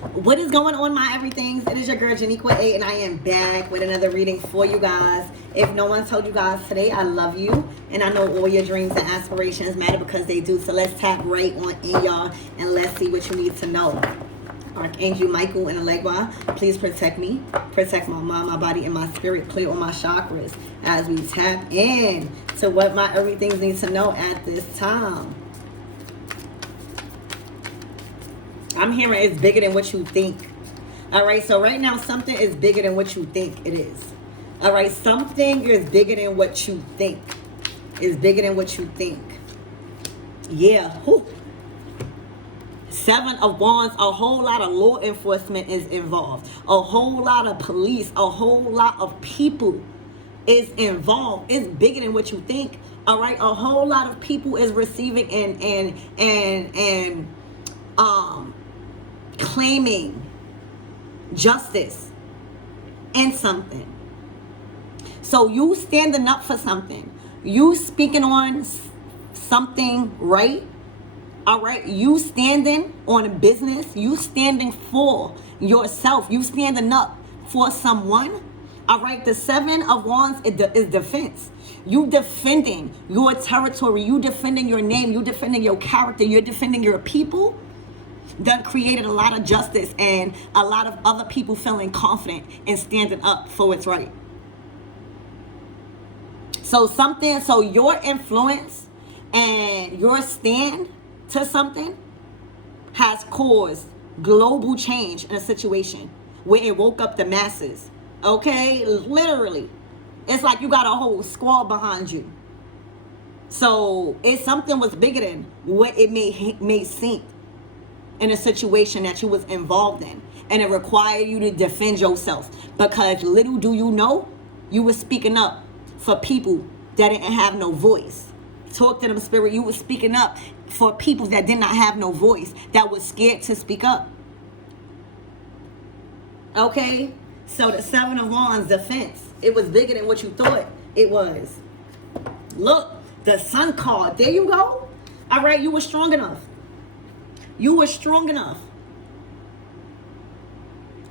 What is going on, my everythings? It is your girl Janiqua A, and I am back with another reading for you guys. If no one told you guys today, I love you, and I know all your dreams and aspirations matter because they do. So let's tap right on in, y'all, and let's see what you need to know. Archangel Michael and Alegua, please protect me, protect my mind, my body, and my spirit. Clear all my chakras as we tap in to what my everythings need to know at this time. I'm hearing it's bigger than what you think. All right, so right now something is bigger than what you think it is. All right, something is bigger than what you think. It's bigger than what you think. Yeah. Whew. 7 of Wands, a whole lot of law enforcement is involved. A whole lot of police, a whole lot of people is involved. It's bigger than what you think. All right, a whole lot of people is receiving and claiming justice in something. So you standing up for something. You speaking on something right. All right, you standing on a business. You standing for yourself. You standing up for someone. All right, the 7 of Wands is defense. You defending your territory. You defending your name. You defending your character. You're defending your people. That created a lot of justice and a lot of other people feeling confident and standing up for what's right. So your influence and your stand to something has caused global change in a situation where it woke up the masses. Okay, literally. It's like you got a whole squad behind you. So it's something was bigger than what it may seem in a situation that you was involved in, and it required you to defend yourself, because little do you know, you were speaking up for people that didn't have no voice. Talk to them, spirit. You were speaking up for people that did not have no voice, that was scared to speak up. Okay, so the 7 of Wands, defense. It was bigger than what you thought it was. Look, the Sun card. There you go. All right, you were strong enough. You were strong enough.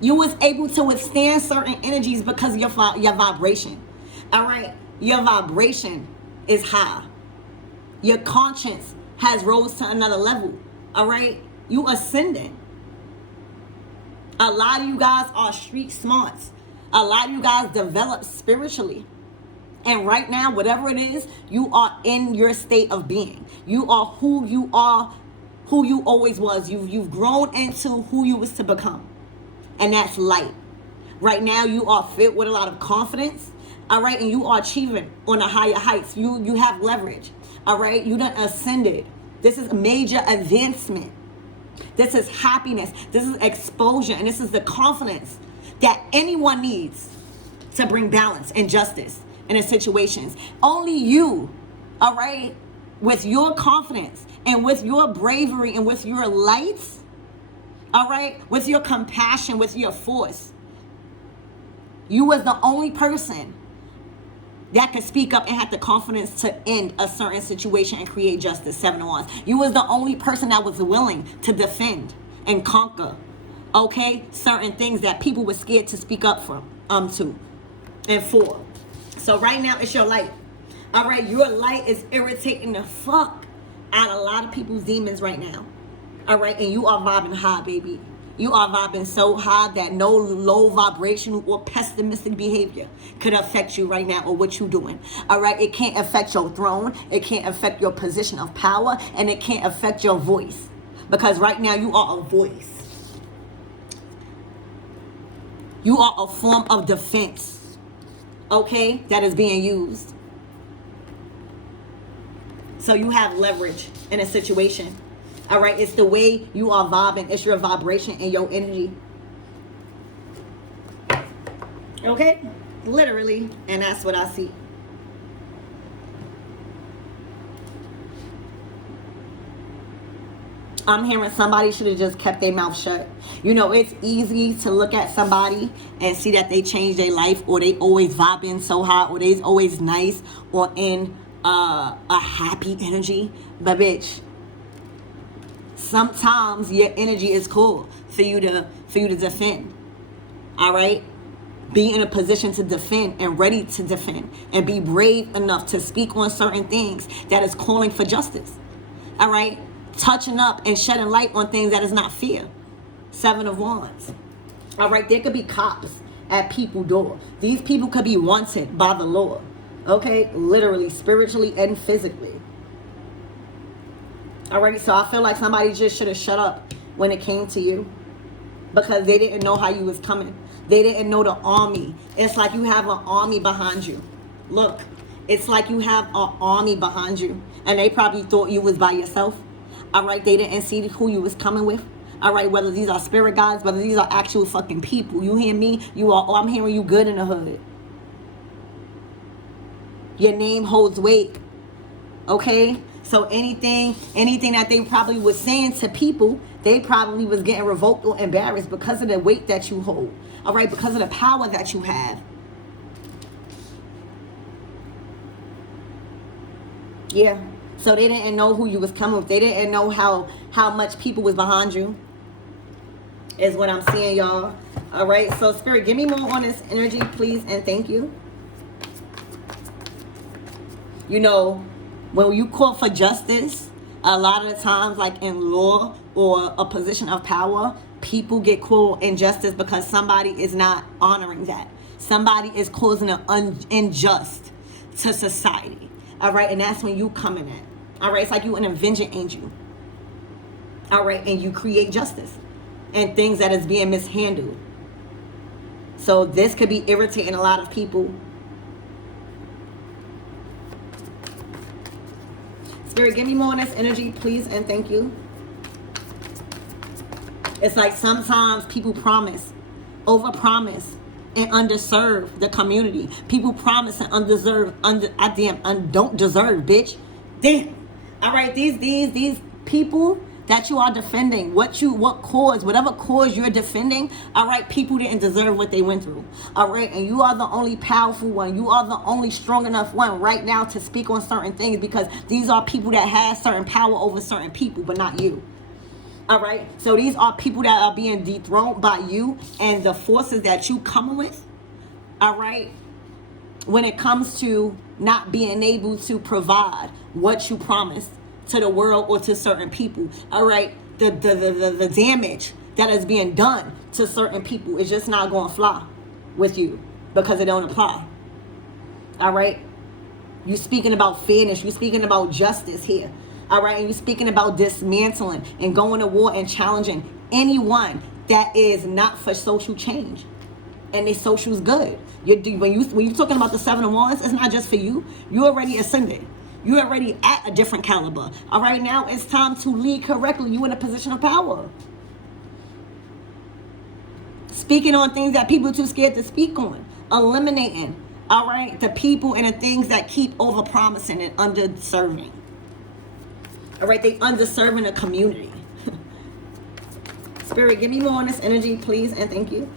You was able to withstand certain energies because of your vibration. All right, your vibration is high. Your conscience has rose to another level. All right, you ascending. A lot of you guys are street smarts. A lot of you guys develop spiritually. And right now, whatever it is, you are in your state of being. You are who you are, who you always was. You've grown into who you was to become. And that's light. Right now, you are filled with a lot of confidence. All right, and you are achieving on the higher heights. You have leverage. All right, you done ascended. This is a major advancement. This is happiness. This is exposure. And this is the confidence that anyone needs to bring balance and justice in the situations. Only you, all right, with your confidence and with your bravery and with your lights, all right, with your compassion, with your force, you was the only person that could speak up and had the confidence to end a certain situation and create justice. 7 of Wands. You was the only person that was willing to defend and conquer, okay, certain things that people were scared to speak up to and for. So right now it's your light. All right, your light is irritating the fuck out of a lot of people's demons right now. All right, and you are vibing high, baby. You are vibing so high that no low vibrational or pessimistic behavior could affect you right now or what you're doing. All right, it can't affect your throne. It can't affect your position of power, and it can't affect your voice, because right now you are a voice. You are a form of defense, okay, that is being used. So you have leverage in a situation. All right, it's the way you are vibing. It's your vibration and your energy. Okay, literally, and that's what I see. I'm hearing somebody should have just kept their mouth shut. You know, it's easy to look at somebody and see that they changed their life, or they always vibing so high, or they's always nice, or in a happy energy. But bitch, sometimes your energy is called for you to defend. All right? Be in a position to defend and ready to defend, and be brave enough to speak on certain things that is calling for justice. All right? Touching up and shedding light on things that is not fear. 7 of Wands. All right? There could be cops at people's door. These people could be wanted by the Lord. Okay? Literally, spiritually, and physically. All right? So I feel like somebody just should have shut up when it came to you, because they didn't know how you was coming. They didn't know the army. It's like you have an army behind you. Look, it's like you have an army behind you. And they probably thought you was by yourself. All right, they didn't see who you was coming with. All right, whether these are spirit guides, whether these are actual fucking people. You hear me? I'm hearing you good in the hood. Your name holds weight. Okay? So anything that they probably was saying to people, they probably was getting revoked or embarrassed because of the weight that you hold. All right, because of the power that you have. Yeah. So they didn't know who you was coming with. They didn't know how much people was behind you. Is what I'm seeing, y'all. All right. So Spirit, give me more on this energy, please, and thank you. You know, when you call for justice, a lot of the times, like in law or a position of power, people get called injustice because somebody is not honoring that. Somebody is causing an unjust to society. All right, and that's when you come in at. All right, it's like you an avenging angel. All right, and you create justice and things that is being mishandled. So this could be irritating a lot of people. Spirit, give me more on this energy, please, and thank you. It's like sometimes people promise, overpromise, and underserve the community. People promise and don't deserve, bitch. Damn. All right, these people that you are defending, whatever cause you're defending, all right, people didn't deserve what they went through. All right, and you are the only powerful one. You are the only strong enough one right now to speak on certain things, because these are people that have certain power over certain people, but not you. All right, so these are people that are being dethroned by you and the forces that you come with. All right, when it comes to not being able to provide what you promised to the world or to certain people. All right, the damage that is being done to certain people is just not going to fly with you because it don't apply. All right, you speaking about fairness, you speaking about justice here. All right, and you're speaking about dismantling and going to war and challenging anyone that is not for social change, and their social's good. When you're talking about the 7 of Wands, it's not just for you. You already ascended. You're already at a different caliber. All right, now it's time to lead correctly. You in a position of power. Speaking on things that people are too scared to speak on. Eliminating, all right, the people and the things that keep over-promising and underserving. All right, they underserving the community. Spirit, give me more on this energy, please, and thank you.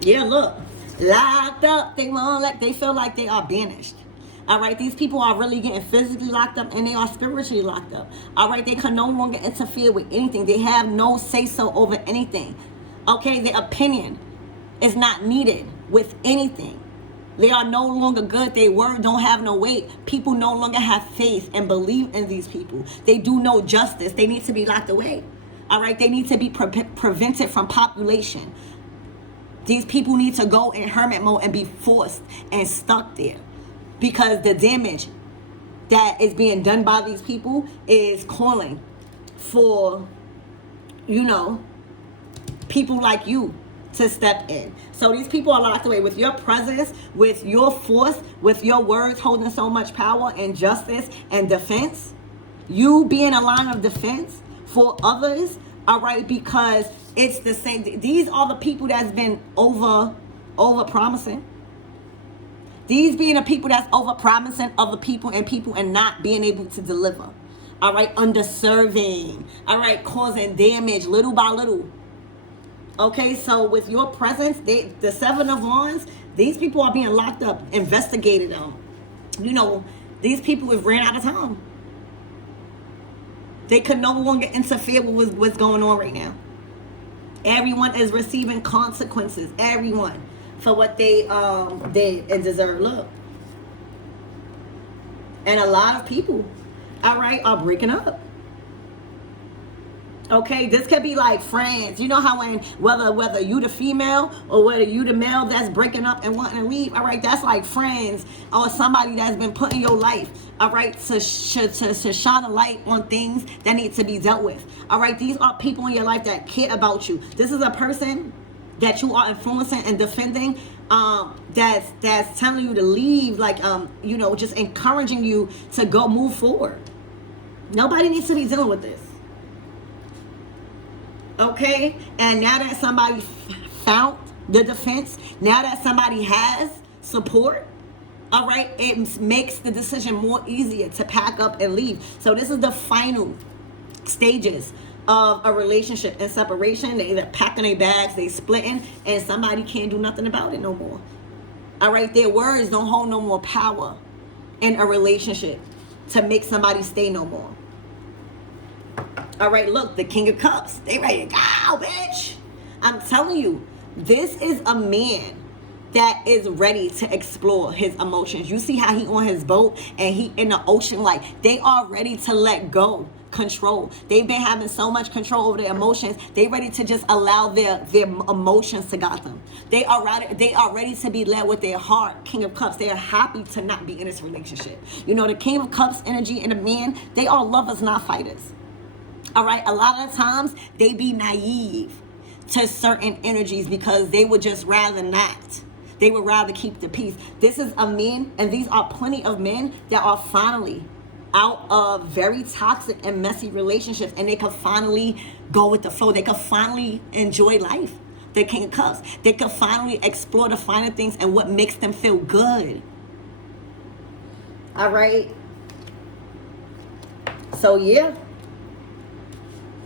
Yeah, look, locked up. They feel like they are banished. All right, these people are really getting physically locked up, and they are spiritually locked up. All right, they can no longer interfere with anything. They have no say-so over anything. Okay, their opinion is not needed with anything. They are no longer good. Their word don't have no weight. People no longer have faith and believe in these people. They do no justice. They need to be locked away. All right, they need to be prevented from population. These people need to go in hermit mode and be forced and stuck there, because the damage that is being done by these people is calling for, people like you to step in. So these people are locked away. With your presence, with your force, with your words holding so much power and justice and defense, you being a line of defense for others, all right, because it's the same. These are the people that's been over promising. These being the people that's over promising other people and not being able to deliver. All right, underserving. All right, causing damage little by little. Okay, so with your presence, the 7 of Wands, These people are being locked up, investigated. You know, these people have ran out of time. They could no longer interfere with what's going on right now. Everyone is receiving consequences. Everyone, for what they did and deserve. Look, and a lot of people, all right, are breaking up. Okay, this could be like friends. You know how when whether you the female or whether you the male that's breaking up and wanting to leave, all right, that's like friends or somebody that's been put in your life, all right, to shine a light on things that need to be dealt with. All right, these are people in your life that care about you. This is a person that you are influencing and defending, that's telling you to leave, like you know, just encouraging you to go move forward. Nobody needs to be dealing with this. Okay, and now that somebody found the defense, now that somebody has support, all right, it makes the decision more easier to pack up and leave. So this is the final stages of a relationship and separation. They either packing their bags, they splitting, and somebody can't do nothing about it no more. All right, their words don't hold no more power in a relationship to make somebody stay no more. All right, look, the King of Cups. They ready to go, bitch. I'm telling you, this is a man that is ready to explore his emotions. You see how he on his boat and he in the ocean, like they are ready to let go control. They've been having so much control over their emotions. They ready to just allow their emotions to guide them. They are ready to be led with their heart. King of Cups. They are happy to not be in this relationship. You know, the King of Cups energy and the man, they are lovers, not fighters. All right, a lot of the times they be naive to certain energies because they would just rather not. They would rather keep the peace. This is a man, and these are plenty of men that are finally out of very toxic and messy relationships, and they can finally go with the flow. They can finally enjoy life. The King of Cups. They can finally explore the finer things and what makes them feel good. All right. So yeah.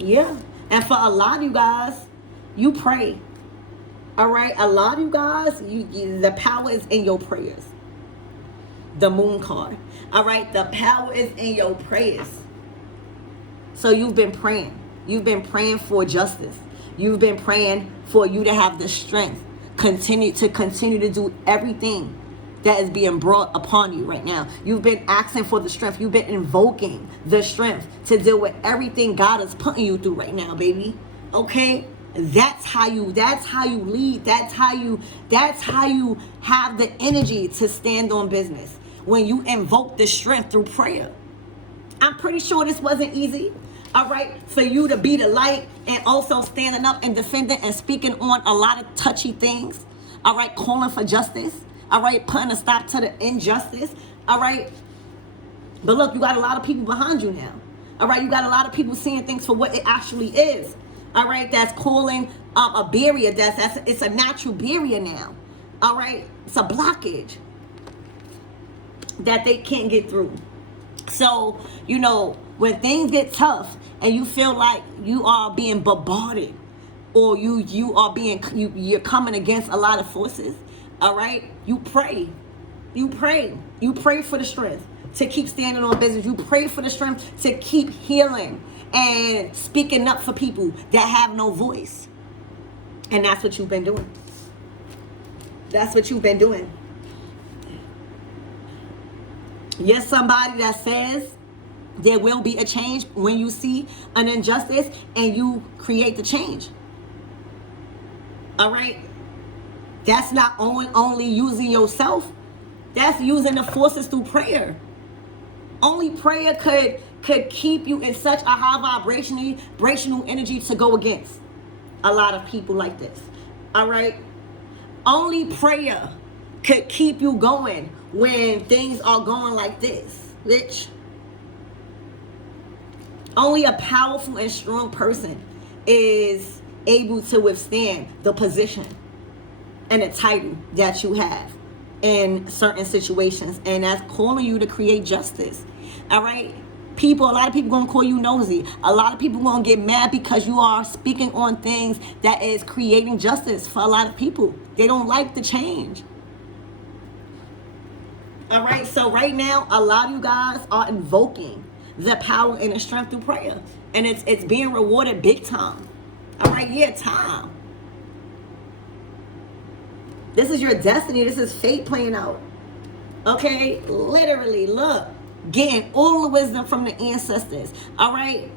Yeah, and for a lot of you guys, you pray. All right, a lot of you guys, the power is in your prayers. The Moon card. All right, the power is in your prayers. So you've been praying. You've been praying for justice. You've been praying for you to have the strength. Continue to do everything that is being brought upon you right now. You've been asking for the strength. You've been invoking the strength to deal with everything God is putting you through right now, baby. Okay? That's how you lead. That's how you have the energy to stand on business. When you invoke the strength through prayer. I'm pretty sure this wasn't easy. All right, for you to be the light and also standing up and defending and speaking on a lot of touchy things. All right, calling for justice. All right, putting a stop to the injustice. All right. But look, you got a lot of people behind you now. All right, you got a lot of people seeing things for what it actually is. All right, that's calling a barrier. It's a natural barrier now. All right, it's a blockage that they can't get through. So, you know, when things get tough and you feel like you are being bombarded or you're coming against a lot of forces, all right, you pray for the strength to keep standing on business. You pray for the strength to keep healing and speaking up for people that have no voice. And that's what you've been doing. That's what you've been doing. Yes, somebody that says there will be a change when you see an injustice and you create the change. All right? That's not only using yourself. That's using the forces through prayer. Only prayer could keep you in such a high vibrational energy to go against a lot of people like this. All right? Only prayer could keep you going when things are going like this, bitch. Only a powerful and strong person is able to withstand the position and the title that you have in certain situations, and that's calling you to create justice. All right, a lot of people gonna call you nosy. A lot of people gonna get mad because you are speaking on things that is creating justice for a lot of people. They don't like the change. All right, so right now, a lot of you guys are invoking the power and the strength through prayer. And it's being rewarded big time. All right, yeah, time. This is your destiny. This is fate playing out. Okay, literally, look. Getting all the wisdom from the ancestors. All right,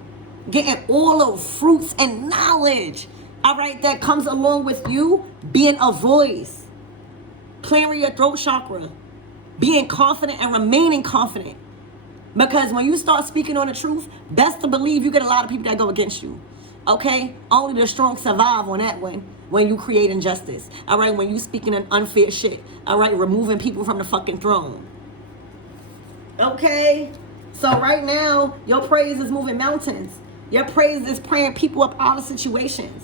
getting all the fruits and knowledge. All right, that comes along with you being a voice. Clearing your throat chakra. Being confident and remaining confident. Because when you start speaking on the truth, best to believe you get a lot of people that go against you. Okay? Only the strong survive on that one when you create injustice. All right? When you speaking an unfair shit. All right? Removing people from the fucking throne. Okay? So right now, your praise is moving mountains. Your praise is praying people up out of situations.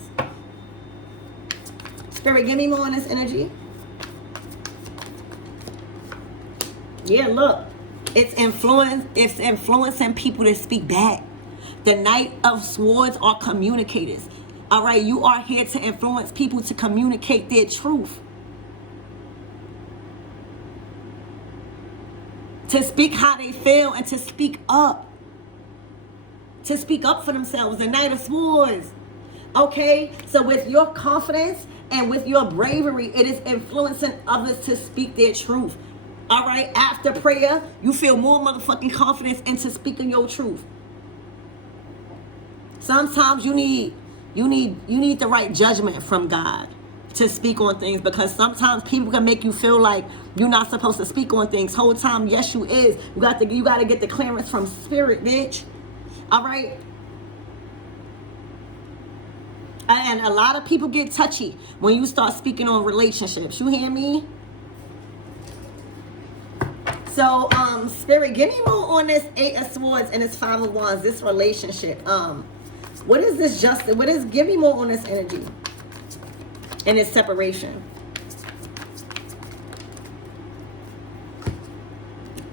Spirit, give me more on this energy. Yeah, look. It's influencing people to speak back. The Knight of Swords are communicators. All right, you are here to influence people to communicate their truth. To speak how they feel and to speak up. To speak up for themselves. The Knight of Swords. Okay, so with your confidence and with your bravery, it is influencing others to speak their truth. All right, after prayer, you feel more motherfucking confidence into speaking your truth. Sometimes you need the right judgment from God to speak on things, because sometimes people can make you feel like you're not supposed to speak on things. Whole time, yes, you is. You got to get the clearance from spirit, bitch. All right. And a lot of people get touchy when you start speaking on relationships. You hear me? So, Spirit, give me more on this 8 of Swords and this 5 of Wands, this relationship. What is this justice? Give me more on this energy and this separation.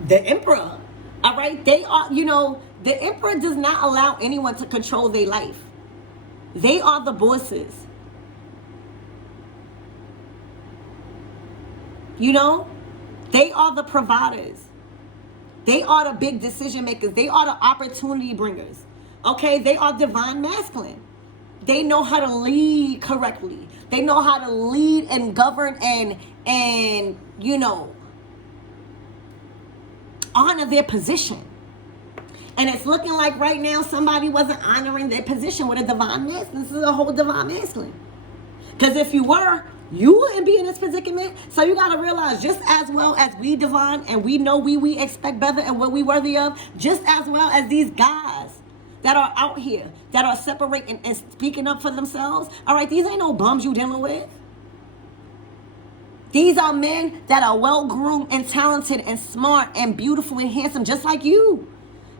The Emperor, all right? They are, the Emperor does not allow anyone to control their life. They are the bosses. They are the providers. They are the big decision makers. They are the opportunity bringers. Okay? They are divine masculine. They know how to lead correctly. They know how to lead and govern and honor their position. And it's looking like right now somebody wasn't honoring their position with a divine masculine. This is a whole divine masculine. Because if you were, you wouldn't be in this predicament. So you got to realize, just as well as we divine and we know we expect better and what we worthy of, just as well as these guys that are out here, that are separating and speaking up for themselves. All right, these ain't no bums you dealing with. These are men that are well-groomed and talented and smart and beautiful and handsome, just like you.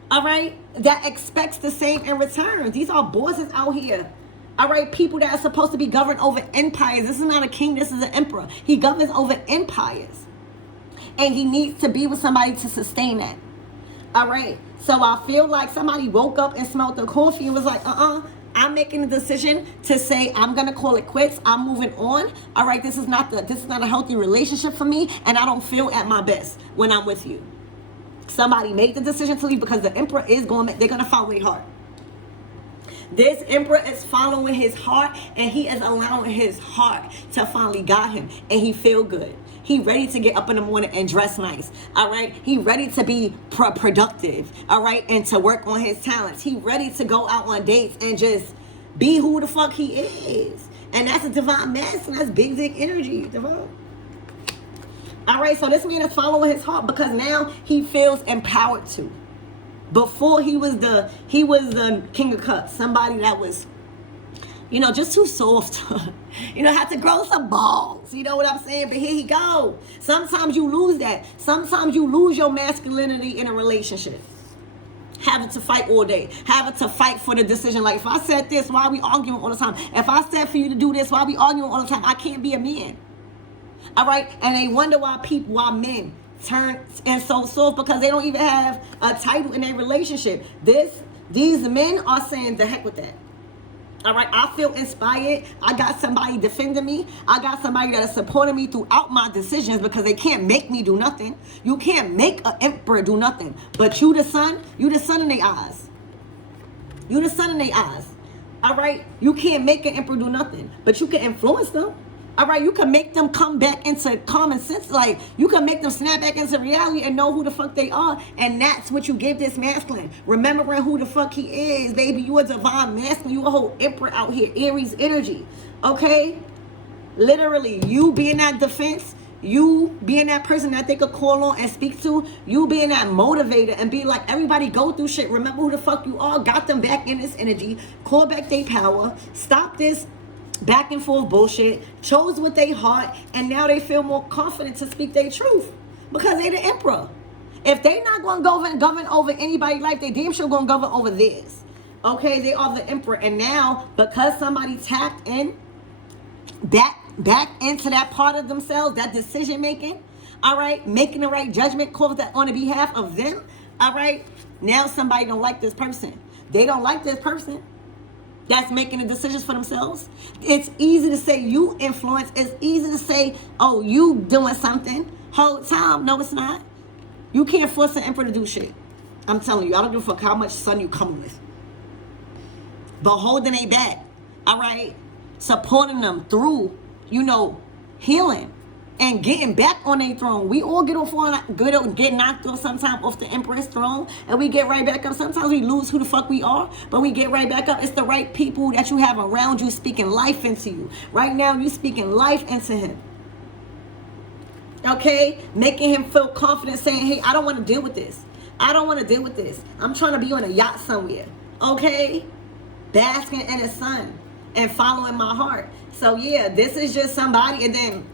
All right, that expects the same in return. These are bosses out here. All right, people that are supposed to be governed over empires. This is not a king, this is an emperor. He governs over empires. And he needs to be with somebody to sustain that. All right, so I feel like somebody woke up and smelled the coffee and was like, I'm making a decision to say I'm gonna call it quits. I'm moving on. All right, this is not a healthy relationship for me, and I don't feel at my best when I'm with you. Somebody made the decision to leave because the emperor they're gonna follow their heart. This emperor is following his heart, and he is allowing his heart to finally guide him, and he feel good. He ready to get up in the morning and dress nice. All right, he ready to be productive. All right, and to work on his talents. He ready to go out on dates and just be who the fuck he is. And that's a divine masculine. That's big dick energy, divine. All right, so this man is following his heart because now he feels empowered to. Before he was the King of Cups, somebody that was, just too soft. Had to grow some balls. You know what I'm saying? But here he go. Sometimes you lose that. Sometimes you lose your masculinity in a relationship. Having to fight all day. Having to fight for the decision. Like, if I said this, why are we arguing all the time? If I said for you to do this, why are we arguing all the time? I can't be a man. All right? And they wonder why men turn and so soft because they don't even have a title in their relationship. These men are saying the heck with that. All right, I feel inspired. I got somebody defending me. I got somebody that is supporting me throughout my decisions because they can't make me do nothing. You can't make an emperor do nothing. But you the sun in their eyes. You the sun in their eyes. All right, you can't make an emperor do nothing, but you can influence them. All right, you can make them come back into common sense. Like, you can make them snap back into reality and know who the fuck they are. And that's what you give this masculine. Remembering who the fuck he is, baby. You a divine masculine. You a whole emperor out here. Aries energy. Okay? Literally, you being that defense, you being that person that they could call on and speak to, you being that motivator and be like, everybody go through shit. Remember who the fuck you are. Got them back in this energy. Call back their power. Stop this back and forth bullshit, chose with their heart, and now they feel more confident to speak their truth because they the emperor. If they not going to govern over anybody's life, they damn sure going to govern over theirs. Okay, they are the emperor. And now, because somebody tapped in back into that part of themselves, that decision making, all right, making the right judgment calls that on the behalf of them, all right, now somebody don't like this person. They don't like this person that's making the decisions for themselves. It's easy to say you influence. It's easy to say, oh, you doing something. Whole time, no, it's not. You can't force an emperor to do shit. I'm telling you, I don't give a fuck how much sun you come with. But holding they back, all right? Supporting them through, healing and getting back on their throne. We all get knocked off sometime off the emperor's throne, and we get right back up. Sometimes we lose who the fuck we are, but we get right back up. It's the right people that you have around you speaking life into you. Right now, you speaking life into him. Okay? Making him feel confident, saying, hey, I don't want to deal with this. I don't want to deal with this. I'm trying to be on a yacht somewhere. Okay? Basking in the sun and following my heart. So, yeah, this is just somebody, and then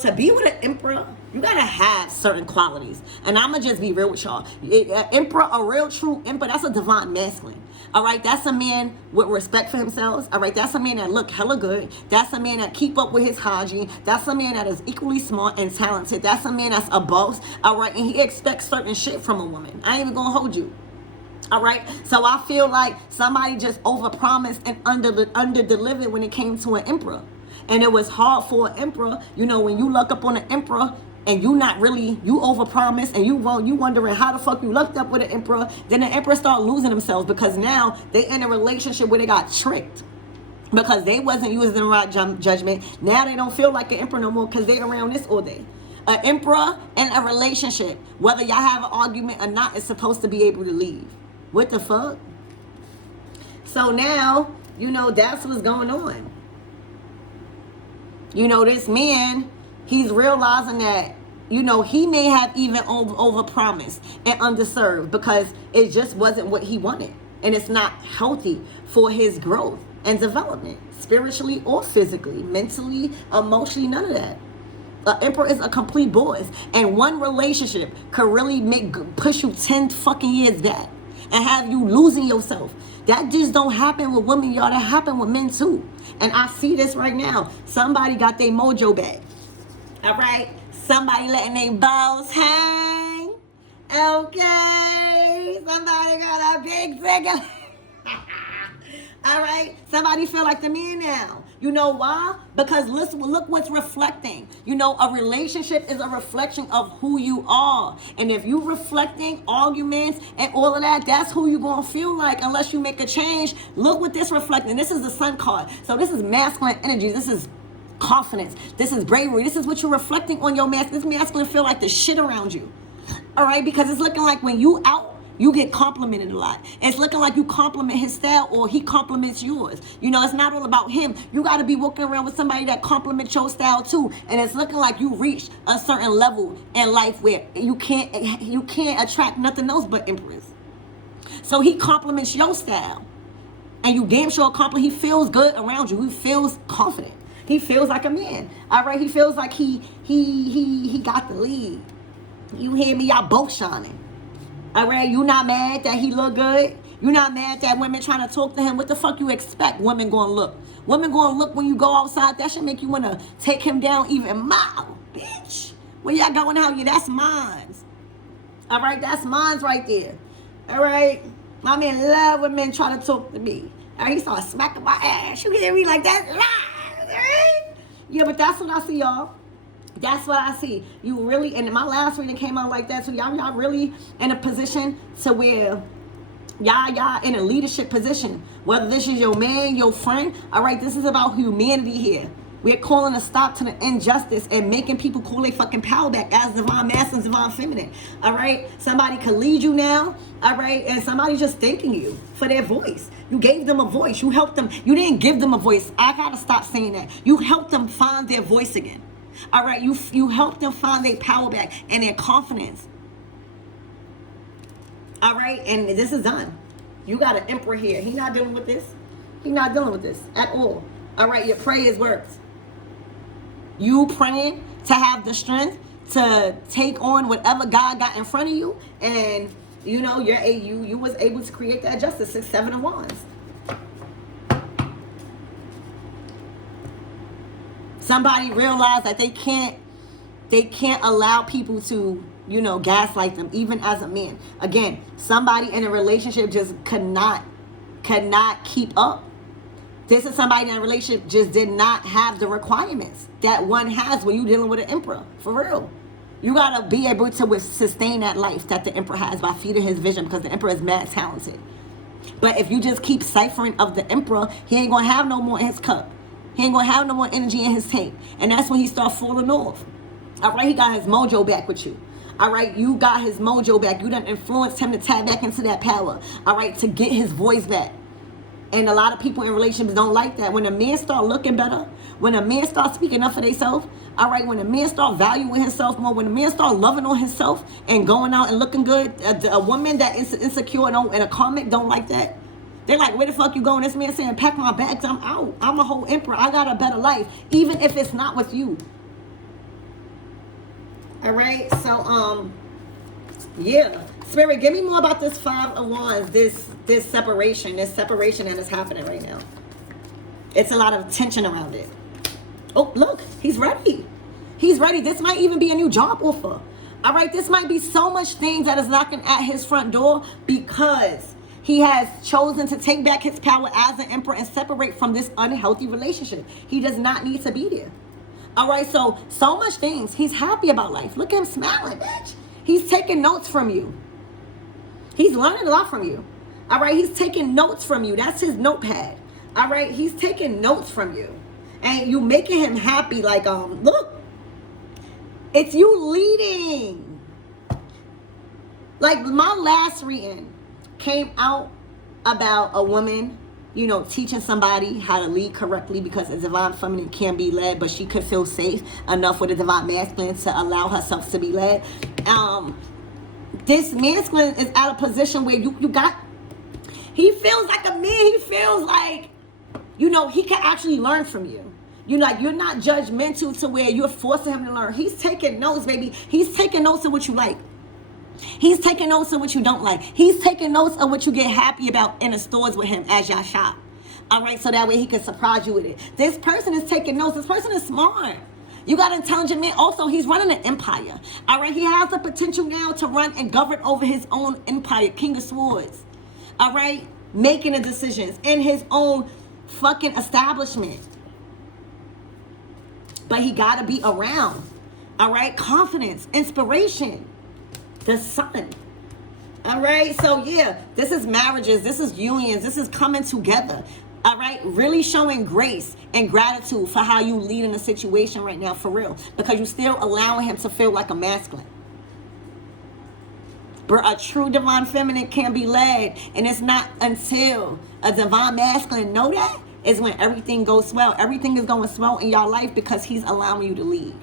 to be with an emperor, you gotta have certain qualities. And I'm gonna just be real with y'all. Emperor, a real true emperor, that's a divine masculine. All right, that's a man with respect for himself. All right, that's a man that look hella good. That's a man that keep up with his hygiene. That's a man that is equally smart and talented. That's a man that's a boss. All right, and he expects certain shit from a woman. I ain't even gonna hold you. All right, so I feel like somebody just overpromised and under-delivered when it came to an emperor. And it was hard for an emperor, when you look up on an emperor and you overpromise and you wondering how the fuck you lucked up with an emperor, then the emperor start losing themselves because now they in a relationship where they got tricked because they wasn't using the right judgment. Now they don't feel like an emperor no more because they around this all day. An emperor and a relationship, whether y'all have an argument or not, is supposed to be able to leave. What the fuck? So now, that's what's going on. This man, he's realizing that, he may have even overpromised and underserved because it just wasn't what he wanted. And it's not healthy for his growth and development, spiritually or physically, mentally, emotionally, none of that. An emperor is a complete boss. And one relationship could really push you 10 fucking years back and have you losing yourself. That just don't happen with women, y'all. That happen with men too. And I see this right now. Somebody got their mojo back. All right? Somebody letting their balls hang. Okay? Somebody got a big figure. All right? Somebody feel like the man now. You know why? Because look what's reflecting. A relationship is a reflection of who you are. And if you reflecting arguments and all of that, that's who you going to feel like unless you make a change. Look what this reflecting. This is the sun card. So this is masculine energy. This is confidence. This is bravery. This is what you're reflecting on your masculine. This masculine feel like the shit around you. All right? Because it's looking like when you out, you get complimented a lot. It's looking like you compliment his style or he compliments yours. It's not all about him. You got to be walking around with somebody that compliments your style too. And it's looking like you reached a certain level in life where you can't attract nothing else but emperors. So he compliments your style. And you damn sure compliment. He feels good around you. He feels confident. He feels like a man. All right. He feels like he got the lead. You hear me? Y'all both shining. All right, you not mad that he look good? You not mad that women trying to talk to him? What the fuck you expect women gonna look? Women gonna look when you go outside. That should make you want to take him down even more, bitch. Where y'all going out? Yeah, that's mines. All right, that's mines right there. All right, my man love when men try to talk to me. And he started smacking my ass. You hear me like that? Yeah, but that's what I see, y'all. That's what I see. You really, and my last reading came out like that. So y'all really in a position to where y'all in a leadership position. Whether this is your man, your friend, all right, this is about humanity here. We're calling a stop to the injustice and making people call their fucking power back as divine masculine, divine feminine. All right? Somebody can lead you now, all right? And somebody just thanking you for their voice. You gave them a voice. You helped them. You didn't give them a voice. I got to stop saying that. You helped them find their voice again. All right? You helped them find their power back and their confidence. All right? And this is done. You got an emperor here. He's not dealing with this. He's not dealing with this at all. All right? Your prayers worked. You praying to have the strength to take on whatever God got in front of you, and you know you was able to create that justice. 6, 7 of Wands. Somebody realized that they can't allow people to, you know, gaslight them, even as a man. Again, somebody in a relationship just could not keep up. This is somebody in a relationship just did not have the requirements that one has when you're dealing with an emperor. For real. You got to be able to sustain that life that the emperor has by feeding his vision, because the emperor is mad talented. But if you just keep ciphering of the emperor, he ain't going to have no more in his cup. He ain't going to have no more energy in his tank. And that's when he starts falling off. All right, he got his mojo back with you. All right, you got his mojo back. You done influenced him to tap back into that power. All right, to get his voice back. And a lot of people in relationships don't like that. When a man start looking better, when a man start speaking up for themselves, all right, when a man start valuing himself more, when a man start loving on himself and going out and looking good, a woman that is insecure and a comic don't like that. They're like, where the fuck you going? This man saying, pack my bags, I'm out. I'm a whole emperor. I got a better life, even if it's not with you. All right, so, yeah. Spirit, give me more about this 5 of Wands, this separation that is happening right now. It's a lot of tension around it. Oh, look, he's ready. He's ready. This might even be a new job offer. All right, this might be so much things that is knocking at his front door because he has chosen to take back his power as an emperor and separate from this unhealthy relationship. He does not need to be there. All right, so much things. He's happy about life. Look at him smiling, bitch. He's taking notes from you. He's learning a lot from you. All right, he's taking notes from you. That's his notepad. All right, he's taking notes from you. And you making him happy, like, look, it's you leading. Like, my last reading came out about a woman, you know, teaching somebody how to lead correctly, because a divine feminine can be led, but she could feel safe enough with a divine masculine to allow herself to be led. This masculine is at a position where you got, he feels like a man. He feels like, you know, he can actually learn from you. You know, like, you're not judgmental to where you're forcing him to learn. He's taking notes, baby. He's taking notes of what you like. He's taking notes of what you don't like. He's taking notes of what you get happy about in the stores with him as y'all shop. All right, so that way he can surprise you with it. This person is taking notes. This person is smart. You got an intelligent man. Also, he's running an empire. All right, he has the potential now to run and govern over his own empire, King of Swords. All right, making the decisions in his own fucking establishment. But he got to be around. All right, confidence, inspiration, the sun. All right, so yeah, this is marriages, this is unions, this is coming together. All right, really showing grace and gratitude for how you lead in a situation right now, for real, because you're still allowing him to feel like a masculine. But a true divine feminine can be led, and it's not until a divine masculine know that is when everything goes swell. Everything is going swell in your life because he's allowing you to lead.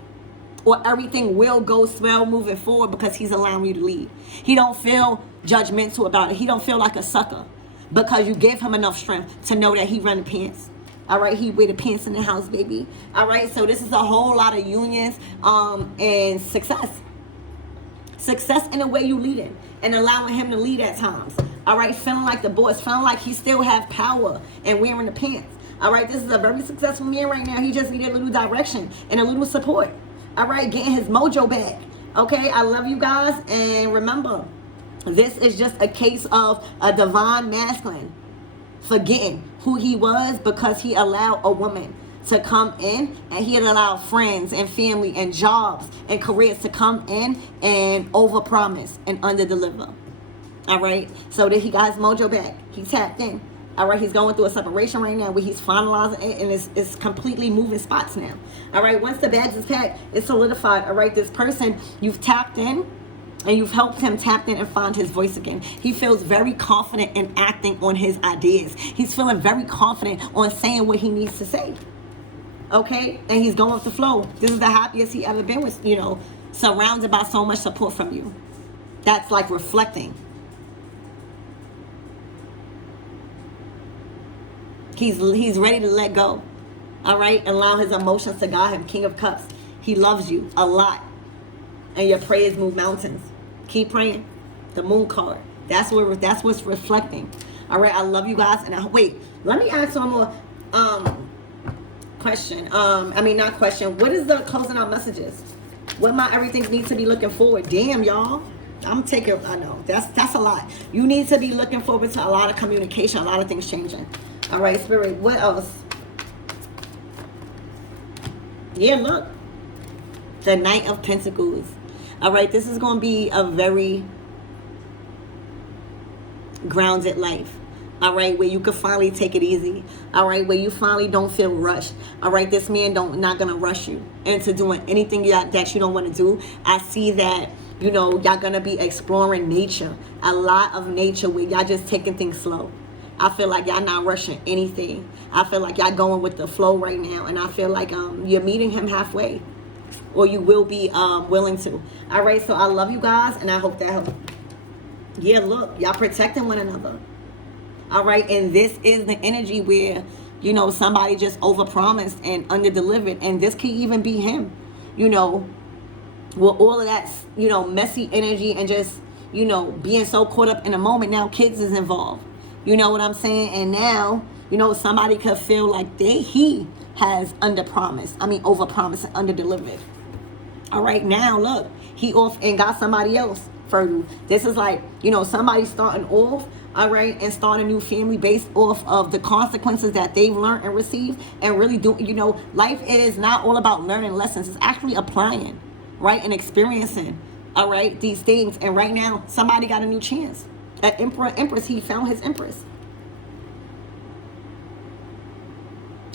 Or everything will go swell moving forward because he's allowing you to lead. He don't feel judgmental about it. He don't feel like a sucker because you gave him enough strength to know that he run the pants. All right, he wear the pants in the house, baby. All right, so this is a whole lot of unions and success. Success in the way you leading and allowing him to lead at times. All right, feeling like the boss, feeling like he still have power and wearing the pants. All right, this is a very successful man right now. He just needed a little direction and a little support. All right, getting his mojo back. Okay, I love you guys. And remember, this is just a case of a divine masculine. forgetting who he was because he allowed a woman to come in, and he had allowed friends and family and jobs and careers to come in and overpromise and underdeliver. All right, so that he got his mojo back. He tapped in. All right, he's going through a separation right now where he's finalizing it, and it's completely moving spots now. All right, once the bags is packed, it's solidified. All right, this person, you've tapped in, and you've helped him tap in and find his voice again. He feels very confident in acting on his ideas. He's feeling very confident on saying what he needs to say. Okay, and he's going with the flow. This is the happiest he ever been with, surrounded by so much support from you. That's like reflecting. He's ready to let go. All right, allow his emotions to guide him. King of Cups. He loves you a lot, and your prayers move mountains. Keep praying. The Moon card. That's what's reflecting. All right, I love you guys. And wait, let me ask one more question. Not question. What is the closing out messages? What my everything needs to be looking forward? Damn, y'all. I know that's a lot. You need to be looking forward to a lot of communication, a lot of things changing. All right, Spirit, what else? Yeah, look. The Knight of Pentacles. All right, this is going to be a very grounded life. All right, where you can finally take it easy. All right, where you finally don't feel rushed. All right, this man not going to rush you into doing anything that you don't want to do. I see that, y'all going to be exploring nature. A lot of nature where y'all just taking things slow. I feel like y'all not rushing anything. I feel like y'all going with the flow right now. And I feel like you're meeting him halfway. Or you will be willing to. All right, so I love you guys. And I hope that helps. Yeah, look. Y'all protecting one another. All right, and this is the energy where, somebody just overpromised and underdelivered. And this could even be him. With all of that, messy energy and just, being so caught up in the moment. Now kids is involved. You know what I'm saying? And now, somebody could feel like he has overpromised and underdelivered. All right, now look, he off and got somebody else fertile. This is like, somebody starting off, all right, and start a new family based off of the consequences that they've learned and received, and really do, life is not all about learning lessons. It's actually applying, right, and experiencing, all right, these things. And right now, somebody got a new chance. That Empress, he found his Empress.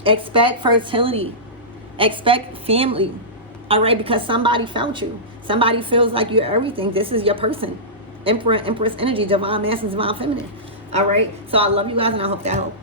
Expect fertility. Expect family. All right, because somebody found you. Somebody feels like you're everything. This is your person. Emperor, Empress energy, divine masculine, divine feminine. All right, so I love you guys, and I hope that helped.